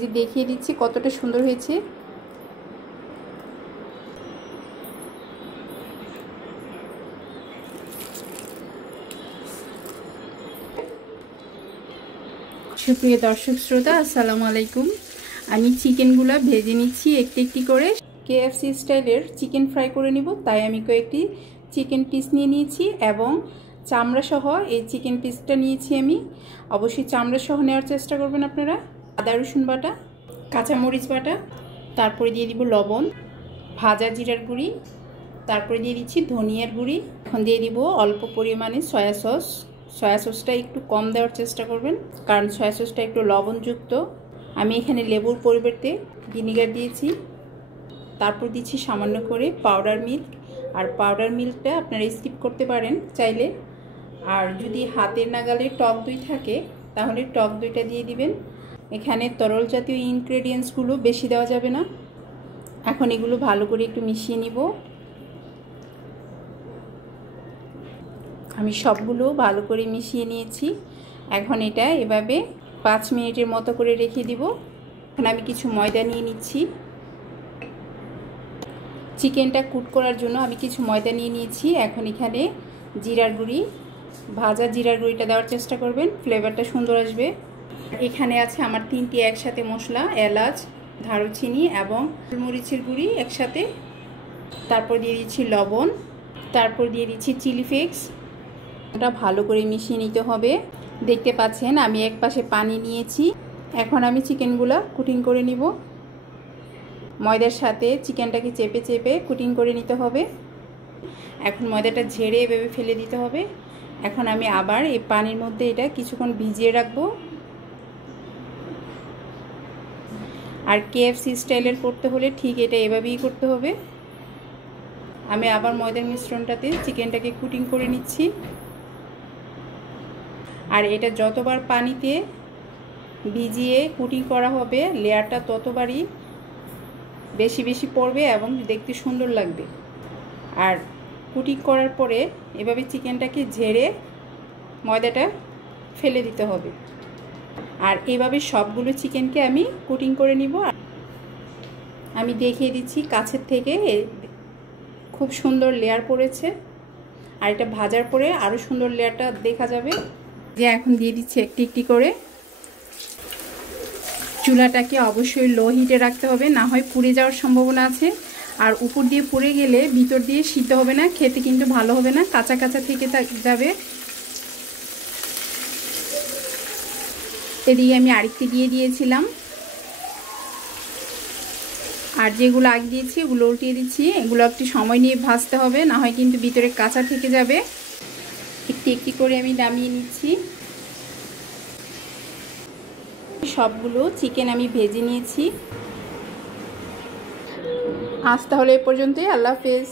ভেজে দেখিয়ে দিচ্ছি কতটা সুন্দর হয়েছে। সুপ্রিয় দর্শক শ্রোতা, আসসালামু আলাইকুম। আমি চিকেনগুলো ভেজে নিচ্ছি একটি একটি করে। KFC স্টাইলের চিকেন ফ্রাই করে নিব, তাই আমি কয়েকটি চিকেন পিস নিয়ে নিয়েছি এবং চামড়া সহ এই চিকেন পিসটা নিয়েছি আমি। অবশ্যই চামড়া সহ নেওয়ার চেষ্টা করবেন আপনারা। আদা রসুন বাটা, কাঁচামরিচ বাটা, তারপরে দিয়ে দিব লবণ, ভাজা জিরার গুঁড়ি, তারপরে দিয়ে দিচ্ছি ধনিয়ার গুঁড়ি। এখন দিয়ে দিব অল্প পরিমাণে সয়া সস। সয়া সসটা একটু কম দেওয়ার চেষ্টা করবেন, কারণ সয়া সসটা একটু লবণযুক্ত। আমি এখানে লেবুর পরিবর্তে ভিনিগার দিয়েছি। তারপর দিচ্ছি সামান্য করে পাউডার মিল্ক, আর পাউডার মিল্কটা আপনারা স্কিপ করতে পারেন চাইলে। আর যদি হাতের নাগালে টক দই থাকে তাহলে টক দইটা দিয়ে দিবেন। এখানে তরল জাতীয় ইনগ্রেডিয়েন্টসগুলো বেশি দেওয়া যাবে না। এখন এগুলো ভালো করে একটু মিশিয়ে নিব। আমি সবগুলো ভালো করে মিশিয়ে নিয়েছি। এখন এটা এভাবে 5 মিনিটের মতো করে রেখে দিব। এখন আমি কিছু ময়দা নিয়ে নিচ্ছি। চিকেনটা কুট করার জন্য আমি কিছু ময়দা নিয়ে নিয়েছি। এখন এখানে জিরার গুঁড়ি, ভাজা জিরার গুঁড়িটা দেওয়ার চেষ্টা করবেন, ফ্লেভারটা সুন্দর আসবে। এখানে আছে আমার 3টি একসাথে মশলা, এলাচ, দারুচিনি এবং মরিচের গুঁড়ি একসাথে। তারপর দিয়ে দিচ্ছি লবণ, তারপর দিয়ে দিচ্ছি চিলি ফ্লেক্স। এটা ভালো করে মিশিয়ে নিতে হবে। দেখতে পাচ্ছেন আমি এক পাশে পানি নিয়েছি। এখন আমি চিকেনগুলো কুটিং করে নিব। ময়দার সাথে চিকেনটাকে চেপে চেপে কুটিং করে নিতে হবে। এখন ময়দাটা ঝেড়ে এভাবে ফেলে দিতে হবে। এখন আমি আবার এই পানির মধ্যে এটা কিছুক্ষণ ভিজিয়ে রাখবো। আর KFC স্টাইলের করতে হলে ঠিক এটা এভাবেই করতে হবে। আমি আবার ময়দার মিশ্রণটাতে চিকেনটাকে কুটিং করে নিচ্ছি। আর এটা যতবার পানিতে ভিজিয়ে কুটিং করা হবে লেয়ারটা ততবারই বেশি বেশি পড়বে এবং দেখতে সুন্দর লাগবে। আর কুটিং করার পরে এভাবে চিকেনটাকে ঝেড়ে ময়দাটা ফেলে দিতে হবে। আর এভাবে সবগুলো চিকেনকে আমি কুটিং করে নিব। আমি দেখিয়ে দিচ্ছি কাছের থেকে, খুব সুন্দর লেয়ার পড়েছে। আর এটা ভাজার পরে আরও সুন্দর লেয়ারটা দেখা যাবে। যে এখন দিয়ে দিচ্ছি একটি একটি করে। চুলাটাকে অবশ্যই লো হিটে রাখতে হবে, না হয় পুড়ে যাওয়ার সম্ভাবনা আছে। আর উপর দিয়ে পুড়ে গেলে ভিতর দিয়ে সিদ্ধ হবে না, খেতে কিন্তু ভালো হবে না, কাঁচা কাঁচা থেকে যাবে। এদিকে আমি আরেকটি দিয়ে দিয়েছিলাম। আর যেগুলো আগে দিয়েছি ওগুলো উল্টিয়ে দিচ্ছি। এগুলো একটু সময় নিয়ে ভাজতে হবে, না হয় কিন্তু ভিতরে কাঁচা থেকে যাবে। একটি একটি করে আমি নামিয়ে নিচ্ছি। সবগুলো চিকেন আমি ভেজে নিয়েছি। আজ তাহলে এ পর্যন্তই। আল্লাহ হাফেজ।